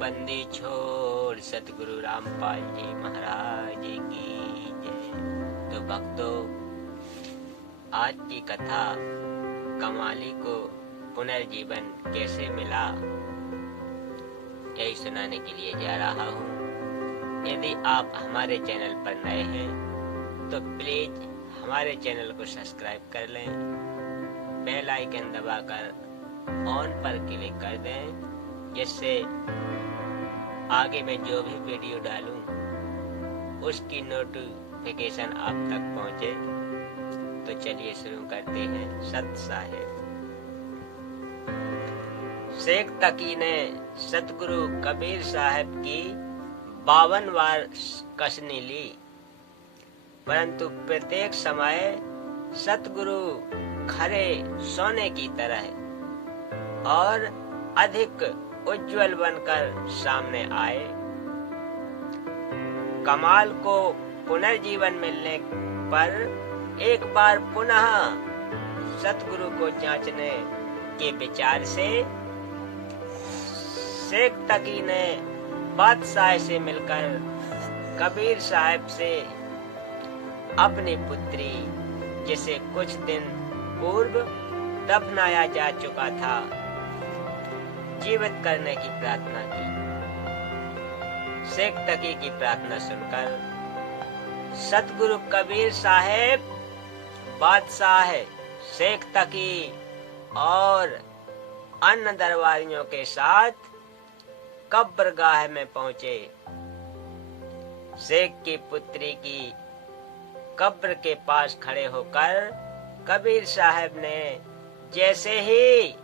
बंदी छोड़ सतगुरु रामपाल जी महाराज की जय। तो भक्तों, आज की कथा कमाली को पुनर्जीवन कैसे मिला, यही सुनाने के लिए जा रहा हूँ। यदि आप हमारे चैनल पर नए हैं तो प्लीज हमारे चैनल को सब्सक्राइब कर लें, बेल आइकन दबाकर ऑन पर क्लिक कर दें, जिससे आगे मैं जो भी वीडियो डालूं उसकी नोटिफिकेशन आप तक पहुंचे। तो चलिए शुरू करते हैं। सत साहिब। शेख तकी ने सतगुरु कबीर साहब की 52 बार कसनी ली, परंतु प्रत्येक समय सतगुरु खरे सोने की तरह और अधिक उज्जवल बनकर सामने आए। कमाल को पुनर्जीवन मिलने पर एक बार पुनः सतगुरु को जांचने के विचार से शेख तकी ने बादशाह से मिलकर कबीर साहब से अपनी पुत्री, जिसे कुछ दिन पूर्व दफनाया जा चुका था, जीवित करने की प्रार्थना की। शेख तकी की प्रार्थना सुनकर सतगुरु कबीर साहब बादशाह शेख तकी और अन्य दरबारियों के साथ कब्रगाह में पहुंचे। शेख की पुत्री की कब्र के पास खड़े होकर कबीर साहब ने जैसे ही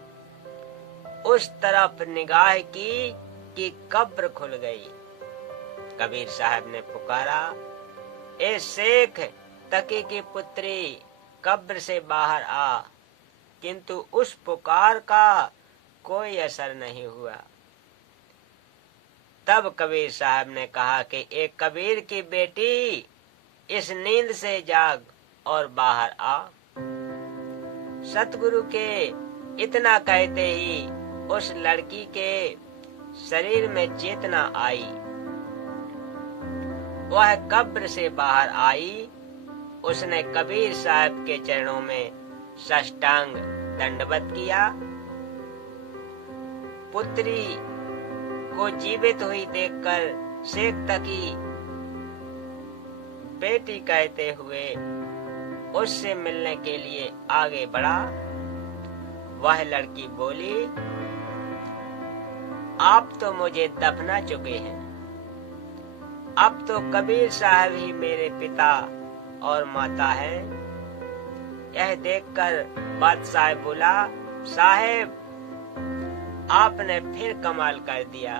उस तरफ निगाह की कि कब्र खुल गई। कबीर साहब ने पुकारा, ए शेख तकी की पुत्री, कब्र से बाहर आ। किंतु उस पुकार का कोई असर नहीं हुआ। तब कबीर साहब ने कहा कि एक कबीर की बेटी, इस नींद से जाग और बाहर आ। सतगुरु के इतना कहते ही उस लड़की के शरीर में चेतना आई। वह कब्र से बाहर आई। उसने कबीर साहब के चरणों में साष्टांग दंडवत किया। पुत्री को जीवित हुई देखकर शेख तकी बेटी कहते हुए उससे मिलने के लिए आगे बढ़ा। वह लड़की बोली, आप तो मुझे दफना चुके हैं, अब तो कबीर साहब ही मेरे पिता और माता हैं। यह देखकर बादशाह बोला, साहेब आपने फिर कमाल कर दिया।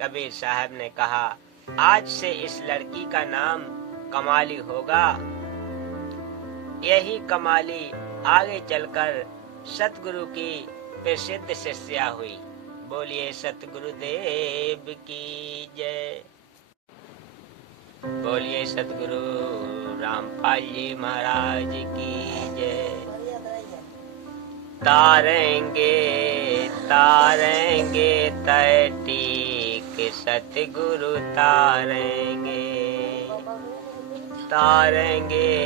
कबीर साहब ने कहा, आज से इस लड़की का नाम कमाली होगा। यही कमाली आगे चलकर सतगुरु की प्रसिद्ध शिष्या हुई। बोलिए सतगुरुदेव की जय। बोलिए सतगुरु रामपाल जी महाराज की जय। तारेंगे तारेंगे तय टीक सतगुरु तारेंगे, तारेंगे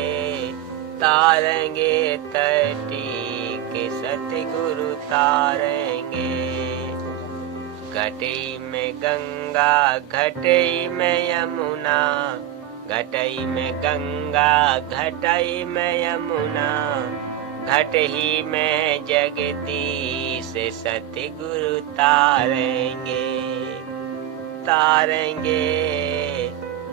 तारेंगे तय टीक सतगुरु तारेंगे। घटई में गंगा घटई में यमुना, घटई में गंगा घटई में यमुना, घट ही में जगदीश सतगुरु तारेंगे, तारेंगे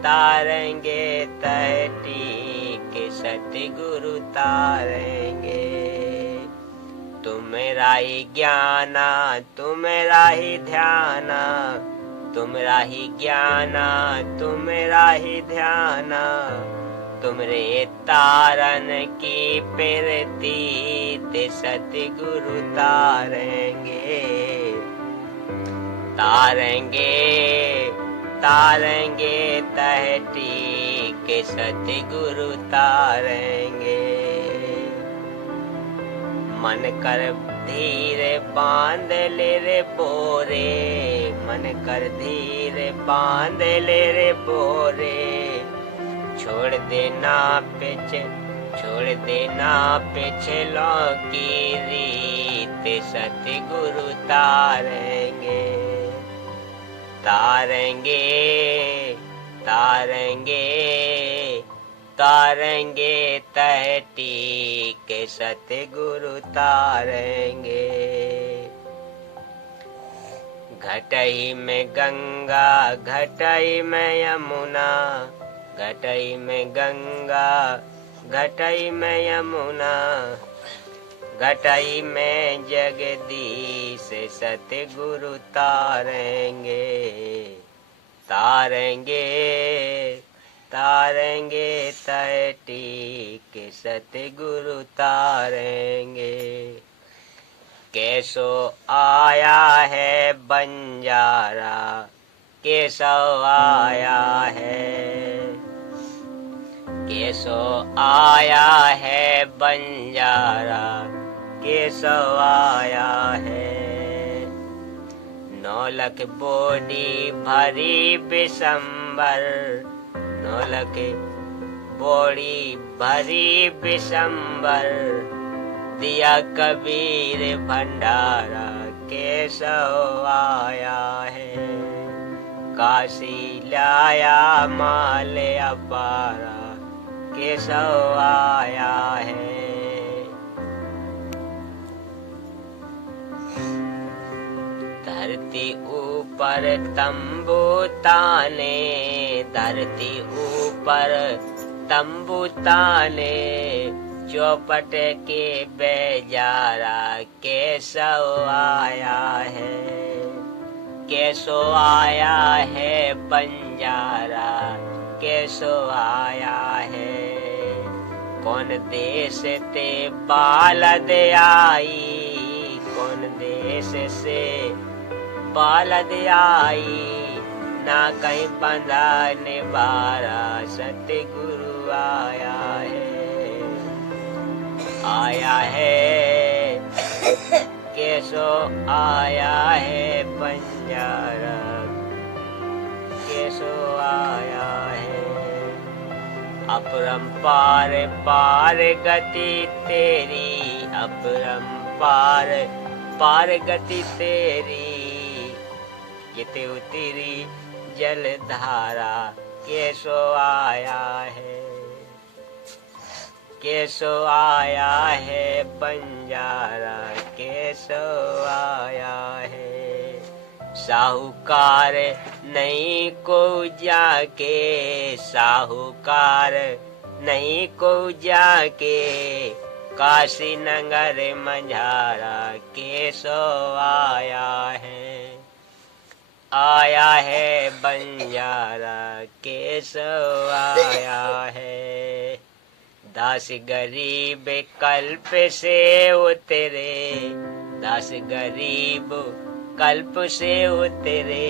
तारेंगे तय टीक सतगुरु तारेंगे। तुमेरा ही ज्ञाना तुमेरा ही ध्याना, तुमेरा ही ज्ञाना तुमेरा ही ध्याना, तुमरे तारन की प्रतीत सतगुरु तारेंगे, तारेंगे तारेंगे तह टीक सतगुरु तारेंगे। मन कर धीरे बांध ले रे बोरे, मन कर धीरे बांध ले रे बोरे। छोड़ देना पीछे, छोड़ देना पिछलों की रीत, सतगुरु तारेंगे, तारेंगे, तारेंगे, तारेंगे तहटी के सतगुरु तारेंगे। घटई में गंगा, घटई में यमुना, घटई में गंगा, घटई में यमुना, घटई में जगदीश सतगुरु तारेंगे, तारेंगे, तारेंगे तटी के सतगुरु तारेंगे। कैसो आया है बंजारा, कैसो आया है, कैसो आया है बंजारा, कैसो आया है। 9 लाख बोडी भरी बिशंबर, 9 लाख बोडी भरी बिशंबर, दिया कबीर भंडारा, कैसो आया है। काशी लाया माल अपारा, कैसो आया है। धरती ऊपर तंबू ताने, धरती ऊपर तंबू ताने, चौपट के बेजारा, कैसो आया है, कैसो आया है बंजारा, कैसो आया है। कौन देश ते बालद आई, कौन देश से बालद आई, ना कहीं बंधा निबारा, सतगुरु आया है, आया है। कैसो आया है बंजारा, कैसो आया है। अपरंपार पार गति तेरी, अपरंपार पार गति तेरी, किते उतरी जलधारा, कैसो आया है, कैसो आया है बंजारा, कैसो आया है। साहूकार नहीं को जाके, साहूकार नहीं को जाके, काशी नगर मंझारा, कैसो आया है, आया है बंजारा, कैसो आया है। दास गरीब कल्प से उतरे, दास गरीब कल्प से उतरे,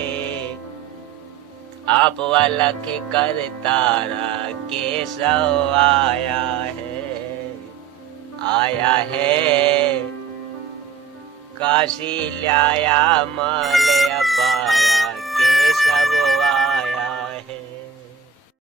आप अलख कर तारा, कैसो आया है, आया है। काशी लाया माल अपारा, कैसो